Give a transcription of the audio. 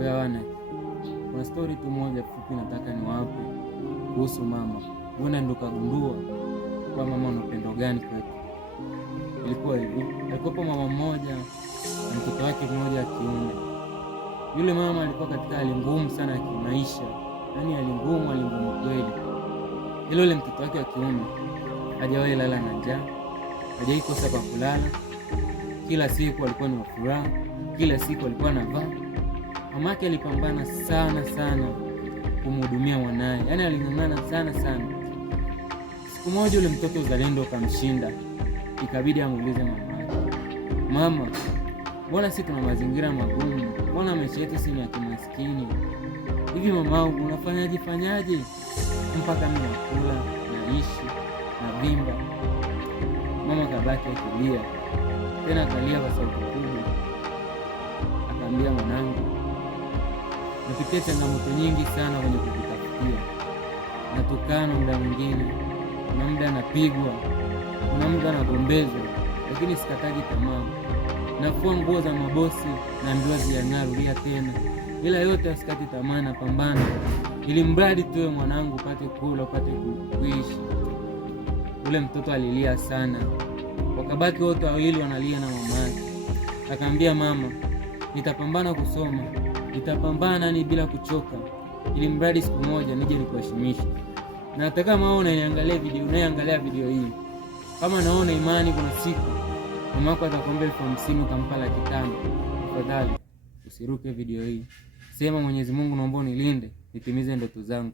Kwa hiyo wana kuna story tu moja fupi nataka niwape kuhusu mama. Huenda ndo kagundua kwa mama ana upendo gani kwetu. Ilikuwa hivi, alikuwa mama mmoja na mtoto wake mmoja wa kiume. Yule mama alikuwa katika hali ngumu sana ya kimaisha, yaani hali ngumu kweli. Yule mtoto wake wa kiume hajawahi lala na njaa, hajawahi kosa pa kulala. Kila siku alikuwa ni furaha, kila siku alikuwa anavaa. Mamake alipambana sana kumhudumia mwanae, yaani aling'ang'ana sana. Siku moja yule mtoto uzalendo ukamshinda, ikabidi amuulize mamake, mama, mbona sisi tuna mazingira magumu? Mbona maisha yetu si ya kimaskini? Hivi mamangu unafanyaje mpaka mimi nakula, naishi, na vimba? Mama kabaki akilia, tena akalia kwa sauti kubwa. Akaambia, mwanangu, napitia changamoto nyingi sana kwenye kukutafutia. Natukana muda mwingine, kuna muda napigwa, kuna muda nagombezwa, lakini sikataji tamaa. Nafua nguo za mabosi, naambiwa ziang'arudia tena. Ila yote asikati tamaa, na pambana ili mradi tuwe mwanangu upate kula, upate kuishi. Ule mtoto alilia sana, wakabaki wote wawili wanalia na mama yake. Akaambia, mama, nitapambana kusoma, nitapambana ni bila kuchoka, ili mradi siku moja nije nikuheshimisha. Na hata kama wewe unaangalia video hii, kama naona imani kuna siku mama yako atakwambia 50,000 utampa 500,000, tafadhali usiruke video hii. Sema, Mwenyezi Mungu naomba unilinde nitimize ndoto zangu.